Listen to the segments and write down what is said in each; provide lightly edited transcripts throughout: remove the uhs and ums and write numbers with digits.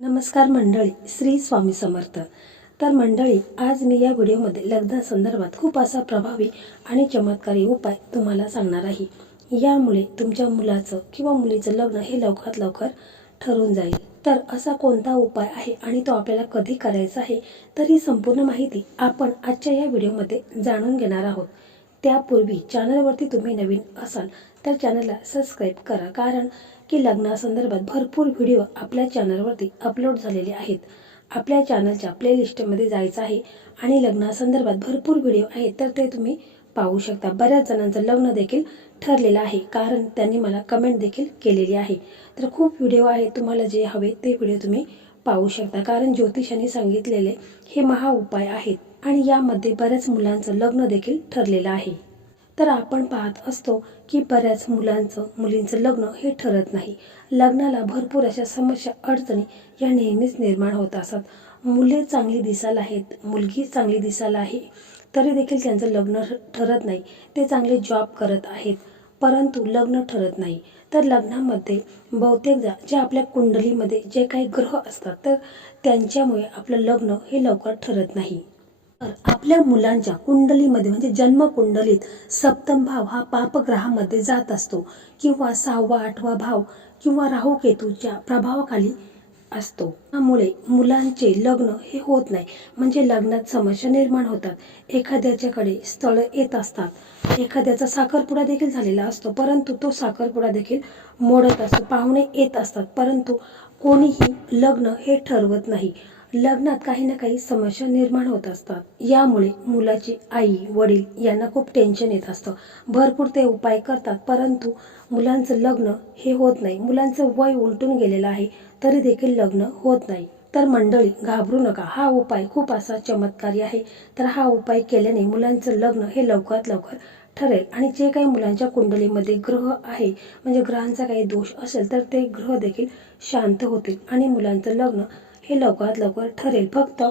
नमस्कार मंडळी, श्री स्वामी समर्थ। तर मंडळी, आज मी या व्हिडिओमध्ये लग्नासंदर्भात खूप असा प्रभावी आणि चमत्कारी उपाय तुम्हाला सांगणार आहे। यामुळे तुमच्या मुलाचं किंवा मुलीचं लग्न हे लवकरात लवकर ठरून जाईल। तर असा कोणता उपाय आहे आणि तो आपल्याला कधी करायचा आहे, तर ही संपूर्ण माहिती आपण आजच्या या व्हिडिओमध्ये जाणून घेणार आहोत। त्यापूर्वी चॅनलवरती तुम्ही नवीन असाल तर चॅनलला सबस्क्राईब करा, कारण की लग्नासंदर्भात भरपूर व्हिडिओ आपल्या चॅनलवरती अपलोड झालेले आहेत। आपल्या चॅनलच्या प्लेलिस्टमध्ये जायचं आहे आणि लग्नासंदर्भात भरपूर व्हिडिओ आहेत, तर ते तुम्ही पाहू शकता। बऱ्याच जणांचं लग्न देखील ठरलेलं आहे, कारण त्यांनी मला कमेंट देखील केलेली आहे। तर खूप व्हिडिओ आहेत, तुम्हाला जे हवे ते व्हिडिओ तुम्ही पाहू शकता, कारण ज्योतिषाने सांगितलेले हे महा उपाय आहेत आणि यामध्ये बऱ्याच मुलांचं लग्न देखील ठरलेलं आहे। तर आपण पाहत असतो की बऱ्याच मुलींचं लग्न हे ठरत नाही। लग्नाला भरपूर अशा समस्या अडचणी या नेहमीच निर्माण होत असतात। मुले चांगली दिसायला आहेत, मुलगी चांगली दिसायला आहे, तरी देखील त्यांचं लग्न ठरत नाही। ते चांगले जॉब करत आहेत, परंतु लग्न ठरत नाही। तर लग्नामध्ये बहुतेकदा जे आपल्या कुंडलीमध्ये जे काही ग्रह असतात, तर त्यांच्यामुळे आपलं लग्न हे लवकर ठरत नाही। तर आपल्या मुलांच्या कुंडलीमध्ये म्हणजे जन्म कुंडलीत सप्तम भाव हा पापग्रहामध्ये जात असतो, किंवा 6वा 8वा भाव किंवा राहू केतूच्या प्रभावाखाली असतो। त्यामुळे मुलांचे लग्न हे होत नाही, म्हणजे लग्नात समस्या निर्माण होतात। एखाद्याच्याकडे स्थळ येत असतात, एखाद्याचा साखरपुडा देखील झालेला असतो, परंतु तो साखरपुडा देखील मोडत असतो। पाहुणे येत असतात, परंतु कोणीही लग्न हे ठरवत नाही। लग्नात काही ना काही समस्या निर्माण होत असतात। यामुळे मुलाची आई वडील यांना खूप टेन्शन येत असतं। भरपूर ते उपाय करतात, परंतु मुलांचं लग्न हे होत नाही। मुलांचं वय उलटून गेलेलं आहे, तरी देखील लग्न होत नाही। तर मंडळी, घाबरू नका, हा उपाय खूप असा चमत्कारी आहे। तर हा उपाय केल्याने मुलांचं लग्न हे लवकरात लवकर ठरेल, आणि जे काही मुलांच्या कुंडलीमध्ये ग्रह आहे, म्हणजे ग्रहांचा काही दोष असेल, तर ते ग्रह देखील शांत होतील आणि मुलांचं लग्न हे लवकरात लवकर ठरेल। फक्त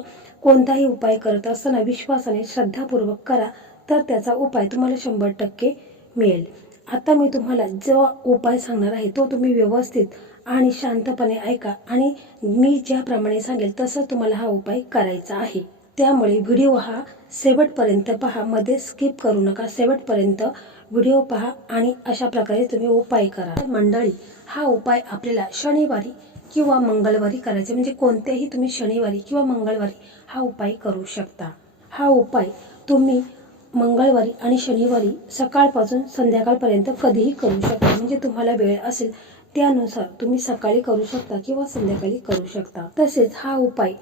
कोणताही उपाय करत असताना विश्वासाने श्रद्धापूर्वक करा, तर त्याचा उपाय तुम्हाला 100% मिळेल। आता मी तुम्हाला जो उपाय सांगणार आहे तो तुम्ही व्यवस्थित आणि शांतपणे ऐका, आणि मी ज्याप्रमाणे सांगेल तसं तुम्हाला हा उपाय करायचा आहे। त्यामुळे व्हिडिओ हा शेवटपर्यंत पहा, मध्ये स्किप करू नका। शेवटपर्यंत व्हिडिओ पहा आणि अशा प्रकारे तुम्ही उपाय करा। मंडळी, हा उपाय आपल्याला शनिवारी किंवा मंगळवारी करायचे, म्हणजे कोणत्याही तुम्ही शनिवारी किंवा मंगळवारी हा उपाय करू शकता। हा उपाय तुम्ही मंगळवारी आणि शनिवारी सकाळपासून संध्याकाळपर्यंत कधीही करू शकता, म्हणजे तुम्हाला वेळ असेल त्यानुसार तुम्ही सकाळी करू शकता किंवा संध्याकाळी करू शकता। तसेच हा उपाय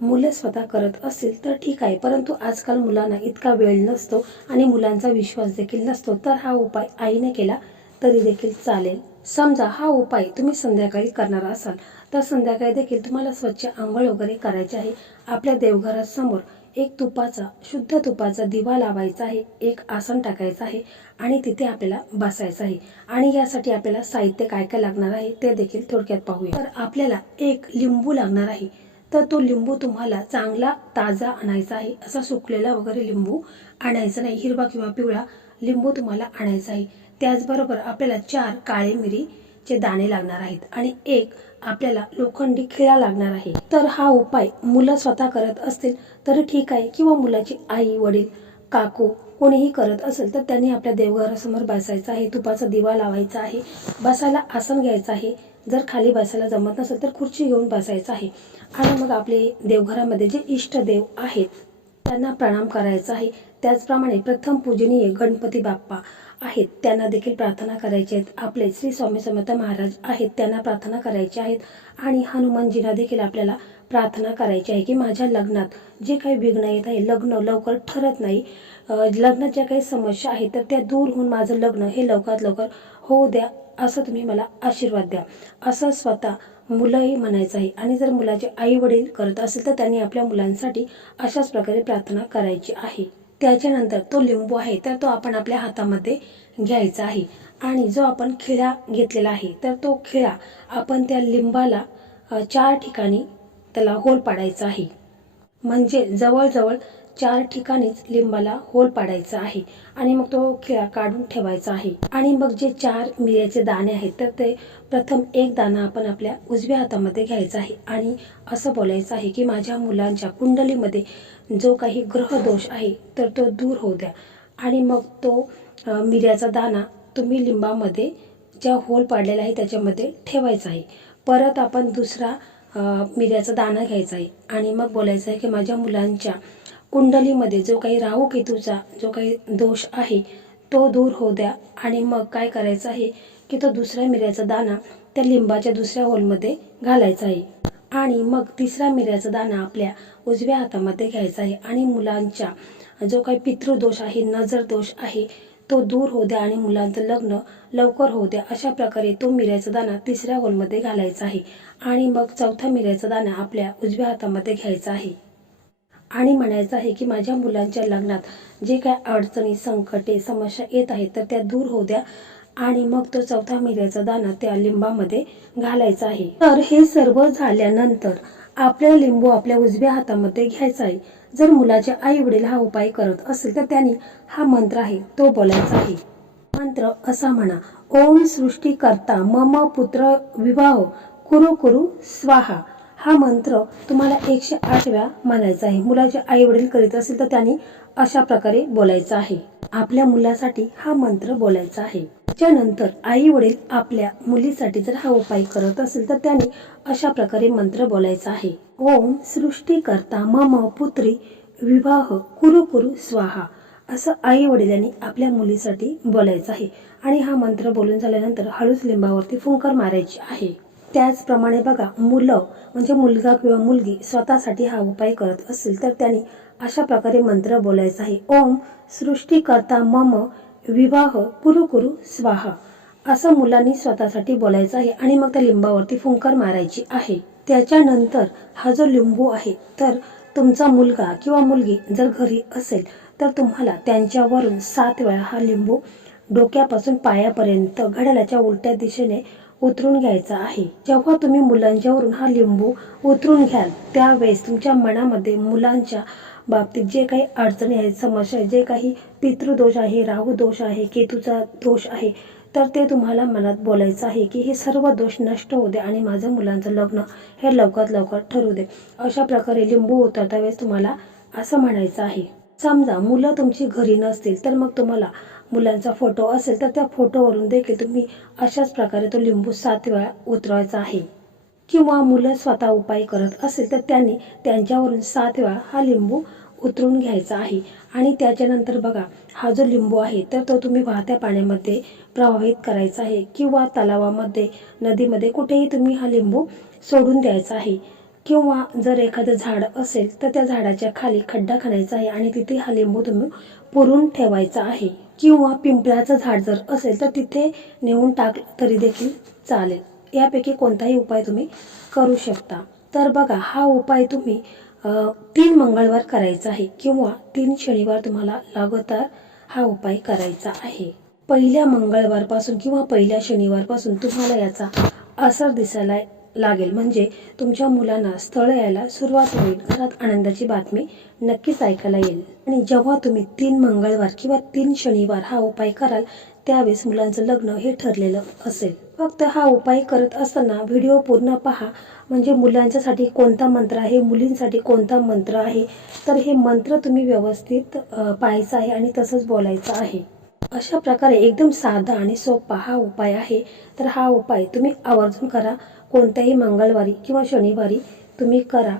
मुलं स्वतः करत असेल तर ठीक आहे, परंतु आजकाल मुलांना इतका वेळ नसतो आणि मुलांचा विश्वास देखील नसतो, तर हा उपाय आईने केला तरी देखील चालेल। समजा हा उपाय तुम्ही संध्याकाळी करणार असाल, तर संध्याकाळी देखील तुम्हाला स्वच्छ आंघोळ वगैरे करायची आहे। आपल्या देवघरासमोर एक शुद्ध तुपाचा दिवा लावायचा आहे, एक आसन टाकायचं आहे आणि तिथे आपल्याला बसायचं आहे। आणि यासाठी आपल्याला साहित्य काय काय लागणार आहे ते देखील थोडक्यात पाहूया। तर आपल्याला एक लिंबू लागणार आहे, तर तो लिंबू तुम्हाला चांगला ताजा आणायचा आहे। असा सुकलेला वगैरे लिंबू आणायचा नाही, हिरवा किंवा पिवळा लिंबू तुम्हाला आणायचा आहे। त्याचबरोबर आपल्याला 4 काळे मिरीचे दाणे लागणार आहेत आणि एक आपल्याला लोखंडी खिळा लागणार आहे। तर हा उपाय मुलं स्वतः करत असतील तर ठीक आहे, किंवा मुलाची आई वडील काकू कोणीही करत असेल तर त्यांनी आपल्या देवघरासमोर बसायचं आहे, तुपाचा दिवा लावायचा आहे, बसायला आसन घ्यायचं आहे। जर खाली बसायला जमत नसेल तर खुर्ची घेऊन बसायचं आहे, आणि मग आपले देवघरामध्ये जे इष्टदेव आहेत त्यांना प्रणाम करायचा आहे। त्याचप्रमाणे प्रथम पूजनीय गणपती बाप्पा आहेत त्यांना देखील प्रार्थना करायची आहेत, आपले श्री स्वामी समर्थ महाराज आहेत त्यांना प्रार्थना करायची आहेत, आणि हनुमानजींना देखील आपल्याला प्रार्थना करायची आहे की माझ्या लग्नात जे काही विघ्न येत आहे, लग्न लवकर ठरत नाही, लग्नात ज्या काही समस्या आहेत तर त्या दूर होऊन माझं लग्न हे लवकरात लवकर होऊ द्या, असं तुम्ही मला आशीर्वाद द्या, असं स्वतः मुलंही म्हणायचं आहे। आणि जर मुलाचे आई वडील करत असेल तर त्यांनी आपल्या मुलांसाठी अशाच प्रकारे प्रार्थना करायची आहे। त्याच्यानंतर तो लिंबू आहे तर तो आपण आपल्या हातामध्ये घ्यायचा आहे, आणि जो आपण खिळा घेतलेला आहे तर तो खिळा आपण त्या लिंबाला 4 ठिकाणी त्याला होल पाडायचा आहे, म्हणजे जवळजवळ 4 ठिकाणीच लिंबाला होल पाडायचा आहे आणि मग तो खिळा काढून ठेवायचा आहे। आणि मग जे 4 मिऱ्याचे दाणे आहेत तर ते प्रथम एक दाणा आपण आपल्या उजव्या हातामध्ये घ्यायचा आहे आणि असं बोलायचं आहे की माझ्या मुलांच्या कुंडलीमध्ये जो काही ग्रह दोष आहे तर तो दूर होऊ द्या। आणि मग तो मिऱ्याचा दाणा तुम्ही लिंबामध्ये ज्या होल पाडलेला आहे त्याच्यामध्ये ठेवायचा आहे। परत आपण दुसरा मिऱ्याचा दाणा घ्यायचा आहे आणि मग बोलायचं आहे की माझ्या मुलांच्या कुंडलीमध्ये जो काही राहू केतूचा जो काही दोष आहे तो दूर होऊ द्या। आणि मग काय करायचं आहे की तो दुसरा मिऱ्याचा दाणा त्या लिंबाच्या दुसऱ्या होलमध्ये घालायचा आहे आणि मग तिसरा मिऱ्याचा दाणा आपल्या उजव्या हातामध्ये घ्यायचा आहे आणि मुलांच्या जो काही पितृदोष आहे, नजर दोष आहे तो दूर होऊ द्या आणि मुलांचं लग्न लवकर होऊ द्या। अशा प्रकारे तो मिऱ्याचा दाणा तिसऱ्या होलमध्ये घालायचा आहे आणि मग चौथा मिऱ्याचा दाणा आपल्या उजव्या हातामध्ये घ्यायचा आहे आणि म्हणायचं आहे की माझ्या मुलांच्या लग्नात जे काय अडचणी, संकटे, समस्या येत आहेत तर त्या दूर होऊ द्या। आणि मग तो चौथा मिऱ्याचा दाणा त्या लिंबामध्ये घालायचा आहे। तर हे सर्व झाल्यानंतर आपल्याला लिंबू आपल्या उजव्या हातामध्ये घ्यायचा आहे। जर मुलाचे आई वडील हा उपाय करत असेल तर त्यांनी हा मंत्र आहे तो बोलायचा आहे। मंत्र असा म्हणा, ओम सृष्टीकर्ता मम पुत्र विवाह कुरु कुरु स्वाहा। हा मंत्र तुम्हाला 108 वेळा म्हणायचा आहे। मुलाचे आई वडील करीत असेल तर त्यांनी अशा प्रकारे बोलायचं आहे। आपल्या मुलासाठी हा मंत्र बोलायचा आहे। त्यानंतर आई वडील आपल्या मुलीसाठी जर हा उपाय करत असेल तर त्यांनी अशा प्रकारे मंत्र बोलायचा आहे। ओम सृष्टीकर्ता मम पुत्री विवाह कुरु कुरु स्वाहा असं आई वडिलांनी आपल्या मुलीसाठी बोलायचं आहे। आणि हा मंत्र बोलून झाल्यानंतर हळूच लिंबावरती फुंकर मारायची आहे। त्याचप्रमाणे बघा, मुलं म्हणजे मुलगा किंवा मुलगी स्वतःसाठी हा उपाय करत असेल तर त्यांनी अशा प्रकारे मंत्र बोलायचा आहे। ओम सृष्टीकर्ता मम विवाह कुरु कुरु स्वाहा असं मुलांनी स्वतःसाठी बोलायचं आहे आणि मग त्या लिंबावरती फुंकर मारायची आहे। त्याच्यानंतर हा जो लिंबू आहे तर तुमचा मुलगा किंवा मुलगी जर घरी असेल तर तुम्हाला त्यांच्यावरून 7 वेळा हा लिंबू डोक्यापासून पायापर्यंत घड्याळाच्या उलट्या दिशेने उतरून घ्यायचा आहे। जेव्हा तुम्ही मुलांच्यावरून हा लिंबू उतरून घ्याल त्यावेळेस तुमच्या मनामध्ये मुलांच्या बाबतीत जे काही अडचणी आहेत, समस्या, जे काही पितृदोष आहे, राहू दोष आहे, केतूचा दोष आहे तर ते तुम्हाला मनात बोलायचं आहे की हे सर्व दोष नष्ट होऊ दे आणि माझं मुलांचं लग्न हे लवकरात लवकर ठरू दे। अशा प्रकारे लिंबू उतरता वेळेस तुम्हाला असं म्हणायचं आहे। समजा मुलं तुमची घरी नसतील तर मग तुम्हाला मुलांचा फोटो असेल तर त्या फोटोवरून देखील तुम्ही अशाच प्रकारे तो लिंबू 7 वेळा उतरवायचा आहे। किंवा मुलं स्वतः उपाय करत असेल तर त्यांनी त्यांच्यावरून 7 वेळा हा लिंबू उतरून घ्यायचा आहे। आणि त्याच्यानंतर बघा, हा जो लिंबू आहे तर तो तुम्ही वाहत्या पाण्यामध्ये प्रवाहित करायचा आहे किंवा तलावामध्ये, नदीमध्ये कुठेही तुम्ही हा लिंबू सोडून द्यायचा आहे। किंवा जर एखादं झाड असेल तर त्या झाडाच्या खाली खड्डा खणायचा आहे आणि तिथे हा लिंबू तुम्ही पुरून ठेवायचा आहे। किंवा पिंपळाचं झाड जर असेल तर तिथे नेऊन टाकलं तरी देखील चालेल। यापैकी कोणताही उपाय तुम्ही करू शकता। तर बघा, हा उपाय तुम्ही 3 मंगळवार करायचा आहे किंवा 3 शनिवार तुम्हाला लगातार हा उपाय करायचा आहे। पहिल्या मंगळवारपासून किंवा पहिल्या शनिवारपासून तुम्हाला याचा असर दिसायला लागेल, म्हणजे तुमच्या मुलांना स्थळ यायला सुरुवात होईल। घरात आनंदाची बातमी नक्कीच ऐकायला येईल। आणि जेव्हा तुम्ही 3 मंगळवार किंवा 3 शनिवार हा उपाय कराल त्यावेळेस मुलांचं लग्न हे ठरलेलं असेल। फक्त हा उपाय करत असताना व्हिडिओ पूर्ण पहा, म्हणजे मुलांच्यासाठी कोणता मंत्र आहे, मुलींसाठी कोणता मंत्र आहे, तर हे मंत्र तुम्ही व्यवस्थित पाहायचं आहे आणि तसंच बोलायचं आहे। अशा प्रकारे एकदम साधा आणि सोपा हा उपाय आहे। तर हा उपाय तुम्ही आवर्जून करा। कोणत्याही मंगळवारी किंवा शनिवारी तुम्ही करा,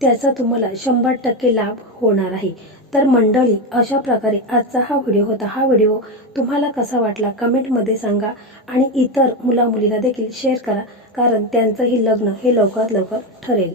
त्याचा तुम्हाला 100% लाभ होणार आहे। तर मंडळी, अशा प्रकारे आजचा हा व्हिडिओ होता। हा व्हिडिओ तुम्हाला कसा वाटला कमेंटमध्ये सांगा आणि इतर मुला मुलींना देखील शेअर करा, कारण त्यांचंही लग्न हे लवकरात लवकर ठरेल।